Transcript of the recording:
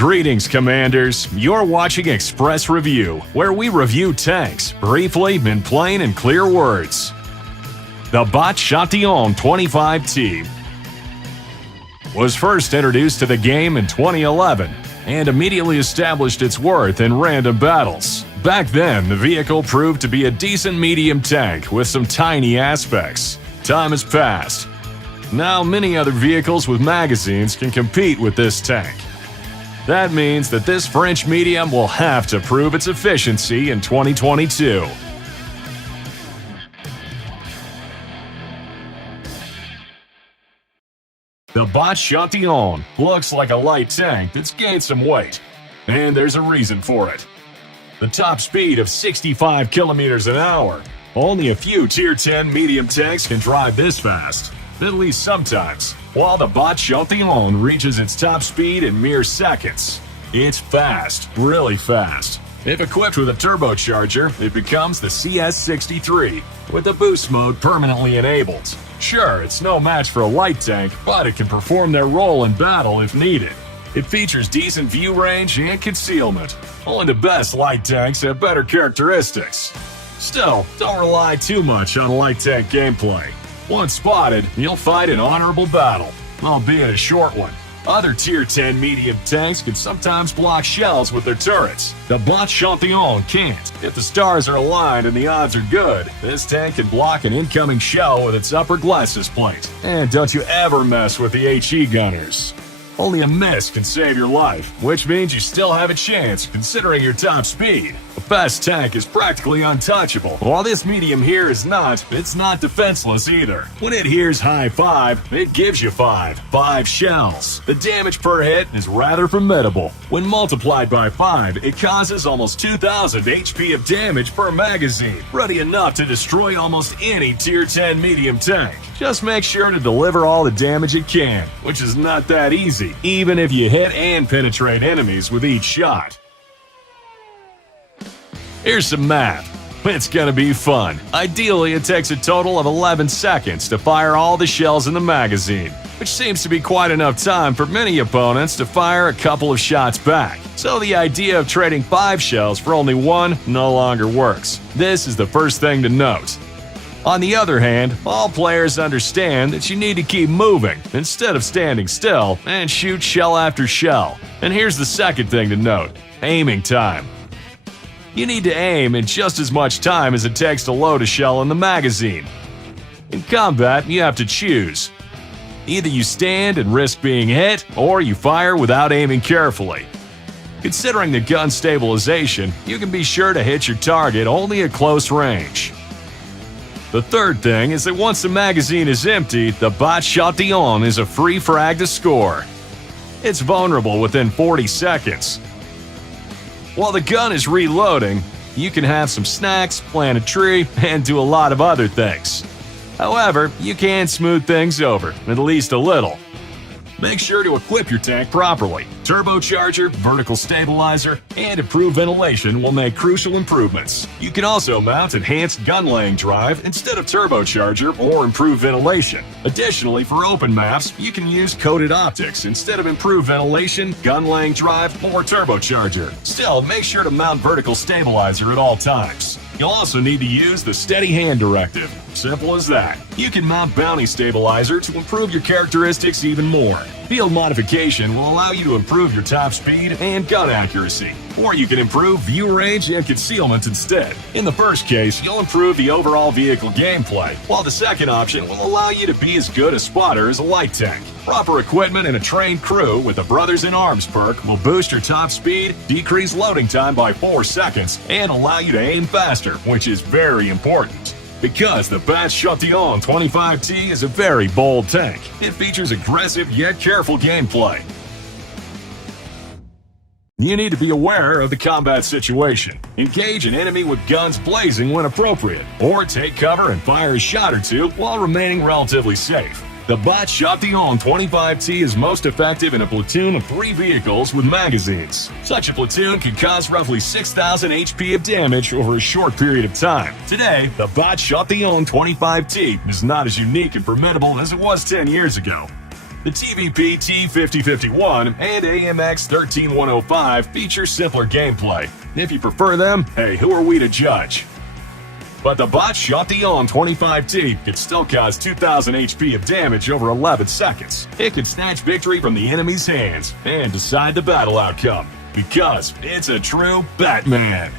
Greetings, Commanders. You're watching Express Review, where we review tanks, briefly, in plain and clear words. The Bot Chatillon 25T was first introduced to the game in 2011 and immediately established its worth in random battles. Back then, the vehicle proved to be a decent medium tank with some tiny aspects. Time has passed. Now many other vehicles with magazines can compete with this tank. That means that this French medium will have to prove its efficiency in 2022. The Bot Chatillon looks like a light tank that's gained some weight, and there's a reason for it. The top speed of 65 kilometers an hour. Only a few Tier 10 medium tanks can drive this fast, at least sometimes, while the Bot Chatillon reaches its top speed in mere seconds. It's fast, really fast. If equipped with a turbocharger, it becomes the CS63, with the boost mode permanently enabled. Sure, it's no match for a light tank, but it can perform their role in battle if needed. It features decent view range and concealment. Only the best light tanks have better characteristics. Still, don't rely too much on light tank gameplay. Once spotted, you'll fight an honorable battle, albeit a short one. Other Tier 10 medium tanks can sometimes block shells with their turrets. The Bot Chatillon can't. If the stars are aligned and the odds are good, this tank can block an incoming shell with its upper glasses plate. And don't you ever mess with the HE gunners. Only a miss can save your life, which means you still have a chance considering your top speed. The best tank is practically untouchable. While this medium here is not, it's not defenseless either. When it hears high five, it gives you five shells. The damage per hit is rather formidable. When multiplied by 5, it causes almost 2,000 HP of damage per magazine, ready enough to destroy almost any Tier 10 medium tank. Just make sure to deliver all the damage it can, which is not that easy, even if you hit and penetrate enemies with each shot. Here's some math. It's gonna be fun. Ideally, it takes a total of 11 seconds to fire all the shells in the magazine, which seems to be quite enough time for many opponents to fire a couple of shots back. So the idea of trading 5 shells for only 1 no longer works. This is the first thing to note. On the other hand, all players understand that you need to keep moving instead of standing still and shoot shell after shell. And here's the second thing to note: aiming time. You need to aim in just as much time as it takes to load a shell in the magazine. In combat, you have to choose. Either you stand and risk being hit, or you fire without aiming carefully. Considering the gun stabilization, you can be sure to hit your target only at close range. The third thing is that once the magazine is empty, the Bot Chatillon is a free frag to score. It's vulnerable within 40 seconds. While the gun is reloading, you can have some snacks, plant a tree, and do a lot of other things. However, you can smooth things over, at least a little. Make sure to equip your tank properly. Turbocharger, vertical stabilizer, and improved ventilation will make crucial improvements. You can also mount enhanced gun laying drive instead of turbocharger or improved ventilation. Additionally, for open maps, you can use coated optics instead of improved ventilation, gun laying drive, or turbocharger. Still, make sure to mount vertical stabilizer at all times. You'll also need to use the steady hand directive. Simple as that. You can mount bounty stabilizer to improve your characteristics even more. Field modification will allow you to improve your top speed and gun accuracy, or you can improve view range and concealment instead. In the first case, you'll improve the overall vehicle gameplay, while the second option will allow you to be as good a spotter as a light tank. Proper equipment and a trained crew with the Brothers in Arms perk will boost your top speed, decrease loading time by 4 seconds, and allow you to aim faster, which is very important. Because the Bot Chatillon 25T is a very bold tank, it features aggressive yet careful gameplay. You need to be aware of the combat situation. Engage an enemy with guns blazing when appropriate, or take cover and fire a shot or two while remaining relatively safe. The Bot Chatillon 25T is most effective in a platoon of 3 vehicles with magazines. Such a platoon can cause roughly 6,000 HP of damage over a short period of time. Today, the Bot Chatillon 25T is not as unique and formidable as it was 10 years ago. The TVP T5051 and AMX 13105 feature simpler gameplay. If you prefer them, hey, who are we to judge? But the bot Chatillon 25T could still cause 2,000 HP of damage over 11 seconds. It could snatch victory from the enemy's hands and decide the battle outcome, because it's a true Batman.